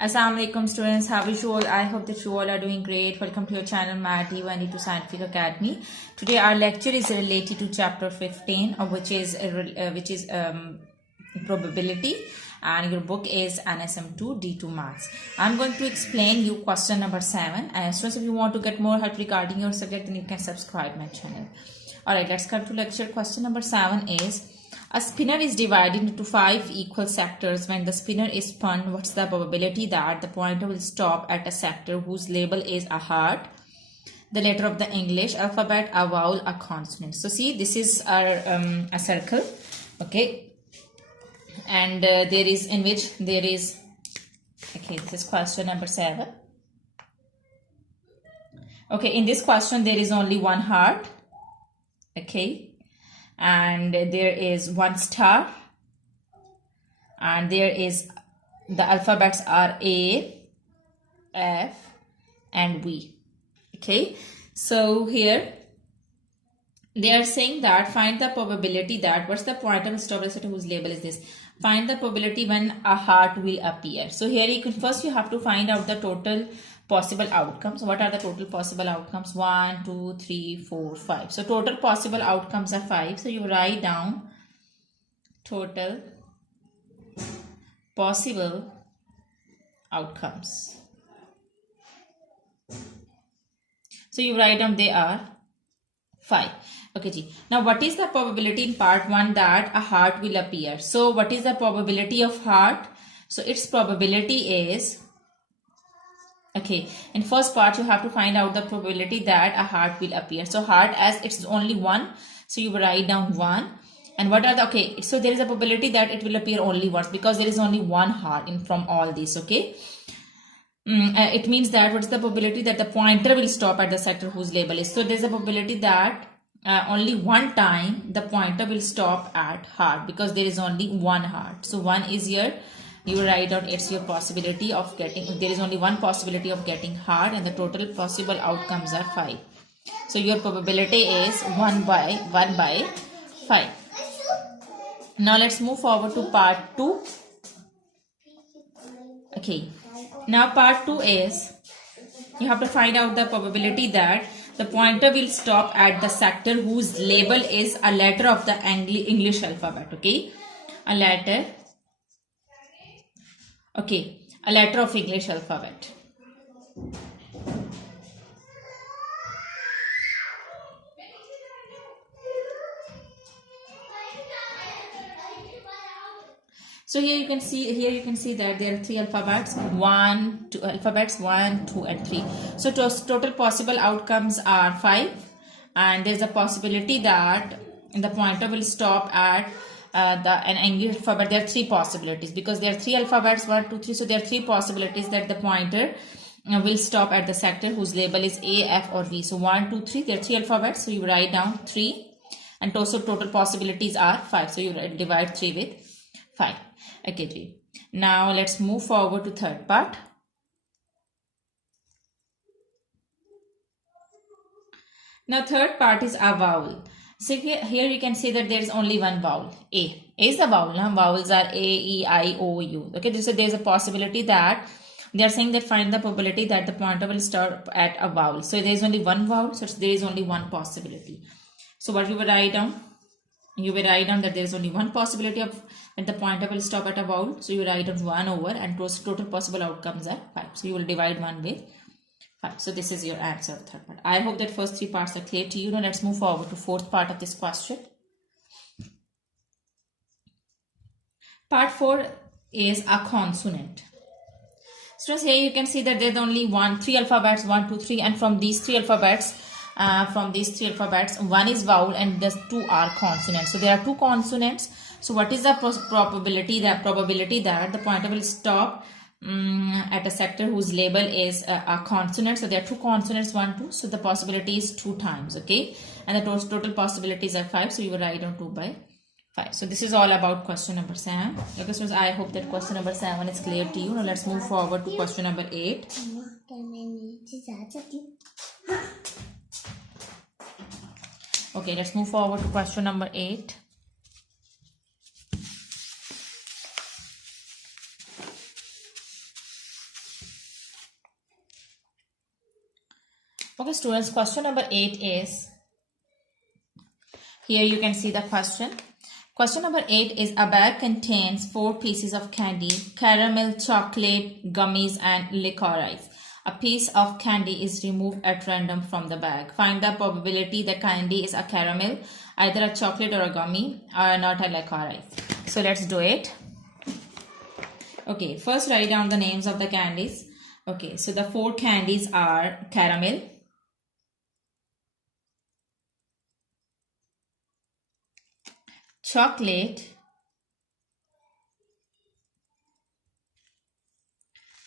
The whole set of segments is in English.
Assalamualaikum students, how is you all? I hope that you all are doing great. Welcome to your channel Math D1 to Scientific Academy. Today our lecture is related to chapter 15 which is probability, and your book is NSM2 D2 Maths. I'm going to explain you question number 7, and students, if you want to get more help regarding your subject, then you can subscribe my channel. Alright, let's come to lecture. Question number 7 is: a spinner is divided into 5 equal sectors. When the spinner is spun, what's the probability that the pointer will stop at a sector whose label is a heart, the letter of the English alphabet, a vowel, a consonant? So see, this is our a circle, okay, and there is in which there is, okay, this is question number 7. Okay, in this question there is only one heart, okay, and there is one star, and there is the alphabets are A, F and V. Okay, so here they are saying that find the probability that, what's the pointer stop at whose label is this, find the probability when a heart will appear. So here you can first you have to find out the total possible outcomes. What are the total possible outcomes? 1, 2, 3, 4, 5. So total possible outcomes are 5. So you write down total possible outcomes. So you write down they are 5. Okay, ji. Now what is the probability in part 1 that a heart will appear? So what is the probability of heart? So its probability is, okay, in first part you have to find out the probability that a heart will appear. So heart, as it's only one, so you write down 1. And what are the, okay, so there is a probability that it will appear only once because there is only one heart in from all this, okay. It means that what's the probability that the pointer will stop at the sector whose label is, so there's a probability that only one time the pointer will stop at heart because there is only one heart. So 1 is here, you write out it's your possibility of getting, there is only one possibility of getting heart, and the total possible outcomes are 5. So your probability is 1 by 5. Now let's move forward to part 2. Okay, now part 2 is you have to find out the probability that the pointer will stop at the sector whose label is a letter of the English alphabet. Okay, a letter, okay, a letter of English alphabet. So here you can see that there are 3 alphabets, 1, 2 alphabets, 1, 2 and 3. So total possible outcomes are 5, and there is a possibility that the pointer will stop at an English alphabet. There are 3 possibilities because there are 3 alphabets, 1, 2, 3. So there are 3 possibilities that the pointer will stop at the sector whose label is A, F or V. So 1, 2, 3. There are 3 alphabets. So you write down 3, and also total possibilities are 5. So you divide 3 with 5. Okay, now let's move forward to third part. Now third part is a vowel. So here you can see that there is only one vowel, A. A is the vowel. Now vowels are A, E, I, O, U. Okay, so there is a possibility that they are saying that find the probability that the pointer will start at a vowel. So there is only one vowel, so there is only one possibility. So what you will write down? You will write down that there is only one possibility of that the pointer will stop at a vowel. So you write down 1 over, and total possible outcomes are 5. So you will divide 1 with 5. So this is your answer of third part. I hope that first 3 parts are clear to you. Now let's move forward to fourth part of this question. Part 4 is a consonant. So here you can see that there's only 3 alphabets, 1, 2, 3, and from these 3 alphabets, one is vowel and the 2 are consonants. So there are 2 consonants. So what is the probability? The probability that the pointer will stop at a sector whose label is a consonant. So there are 2 consonants, 1, 2. So the possibility is 2 times. Okay, and the total possibilities are 5. So you will write down 2 by 5. So this is all about question number 7. Okay, so I hope that question number 7 is clear to you. Now let's move forward to question number 8. Okay, let's move forward to question number 8. Okay, students, question number 8 is, here you can see the question. Question number 8 is, a bag contains 4 pieces of candy, caramel, chocolate, gummies and licorice. A piece of candy is removed at random from the bag. Find the probability the candy is a caramel, either a chocolate or a gummy, or not a licorice. So let's do it. Okay, first write down the names of the candies. Okay, so the 4 candies are caramel, chocolate,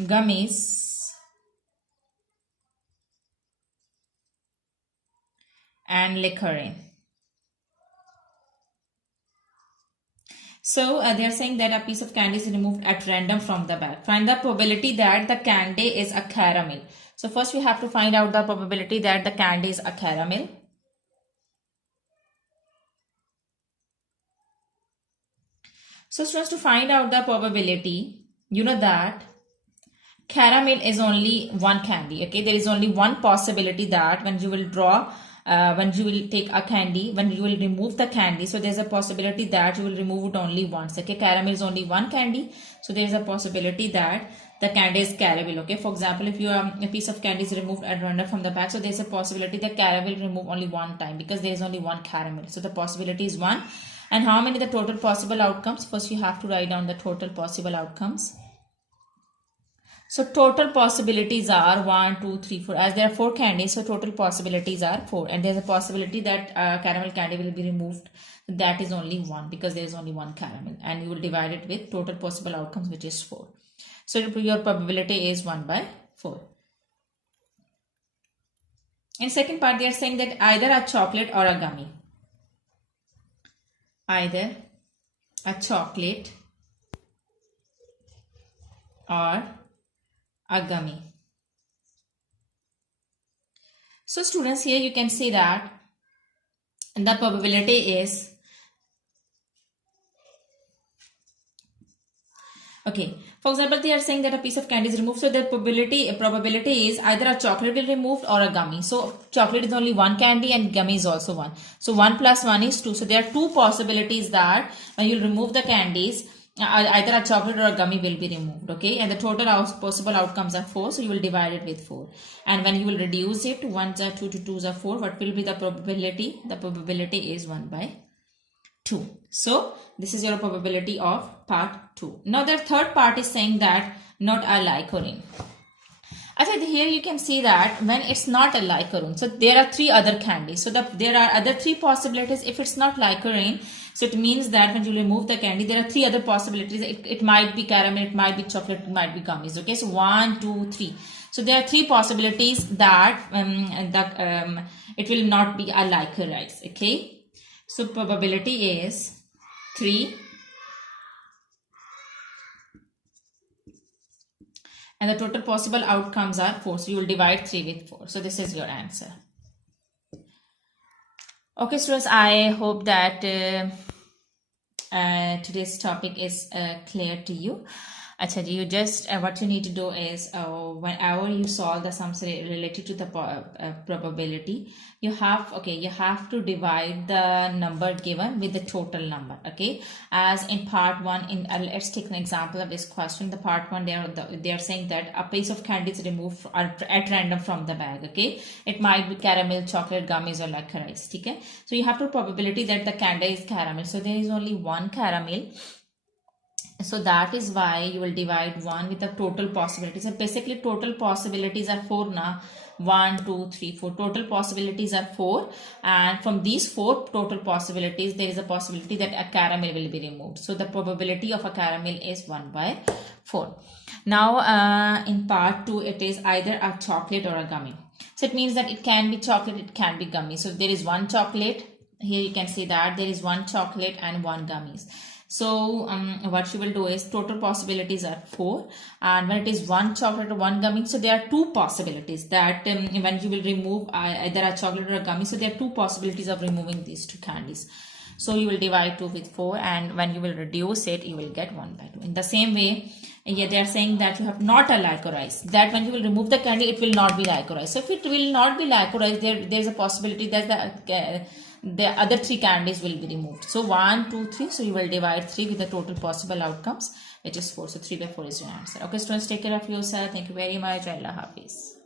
gummies, and licorice. So they are saying that a piece of candy is removed at random from the bag. Find the probability that the candy is a caramel. So first we have to find out the probability that the candy is a caramel. So students, to find out the probability, you know that caramel is only one candy. Okay, there is only one possibility that when you will draw, when you will take a candy, when you will remove the candy, so there's a possibility that you will remove it only once. Okay, caramel is only one candy, so there is a possibility that the candy is caramel. Okay, for example, if a piece of candy is removed at random from the bag, so there's a possibility that caramel will remove only one time because there is only one caramel. So the possibility is 1. And how many the total possible outcomes? First you have to write down the total possible outcomes. So total possibilities are 1, 2, 3, 4. As there are 4 candies, so total possibilities are 4. And there's a possibility that caramel candy will be removed. That is only 1 because there is only one caramel. And you will divide it with total possible outcomes, which is 4. So your probability is 1 by 4. In second part, they are saying that either a chocolate or a gummy. Either a chocolate or a gummy. So students, here you can see that the probability is, okay, for example, they are saying that a piece of candy is removed, so the probability is either a chocolate will be removed or a gummy. So chocolate is only one candy and gummy is also 1. So 1 plus 1 is 2. So there are 2 possibilities that when you remove the candies, either a chocolate or a gummy will be removed. Okay, and the total possible outcomes are 4, so you will divide it with 4. And when you will reduce it, 1s are 2 to 2s are 4, what will be the probability? The probability is 1 by 2. So this is your probability of part 2. Now the third part is saying that not a licorice. I said here you can see that when it's not a licorice, so there are 3 other candies. So there are other 3 possibilities. If it's not licorice, so it means that when you remove the candy, there are 3 other possibilities. It might be caramel, it might be chocolate, it might be gummies. Okay, so 1, 2, 3. So there are 3 possibilities that it will not be a licorice. Okay, so probability is 3. And the total possible outcomes are 4. So you will divide 3 with 4. So this is your answer. Okay, students, I hope that today's topic is clear to you. Achha, you just what you need to do is whenever you solve the sums related to the probability, you have to divide the number given with the total number. Okay, as in part 1, let's take an example of this question. The part 1, they are saying that a piece of candy is removed at random from the bag. Okay, it might be caramel, chocolate, gummies or licorice. Okay, so you have to probability that the candy is caramel. So there is only one caramel. So that is why you will divide 1 with the total possibilities. So basically total possibilities are 4 now. 1, 2, 3, 4. Total possibilities are 4. And from these 4 total possibilities, there is a possibility that a caramel will be removed. So the probability of a caramel is 1 by 4. Now in part 2, it is either a chocolate or a gummy. So it means that it can be chocolate, it can be gummy. So there is one chocolate. Here you can see that there is one chocolate and one gummies. So what you will do is total possibilities are 4, and when it is one chocolate or one gummy, so there are 2 possibilities that when you will remove either a chocolate or a gummy, so there are 2 possibilities of removing these 2 candies. So you will divide 2 with 4, and when you will reduce it, you will get 1 by 2. In the same way, yeah, they are saying that you have not a liquorized, that when you will remove the candy, it will not be liquorized. So if it will not be liquorized, there's a possibility that the other 3 candies will be removed. So 1, 2, 3. So you will divide 3 with the total possible outcomes, which is 4. So 3 by 4 is your answer. Okay, students, take care of yourself. Thank you very much. Allah Hafiz.